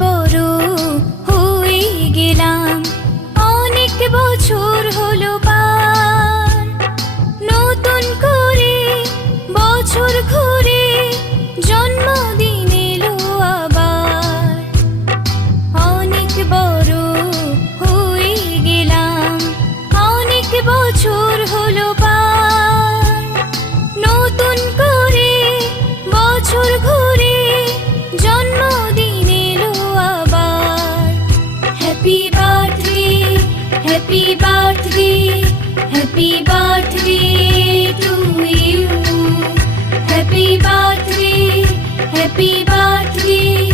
বড় হয়ে গেলাম, অনেক বছর হলো পার। নতুন করে বছর ঘুরে জন্মদিন এলো আবার। অনেক বড় হয়ে গেলাম, অনেক বছর হলো পার। নতুন করে বছর ঘুরে জন্মদিন এলো আবার। Happy birthday, happy birthday, happy birthday to you. Happy birthday, happy birthday,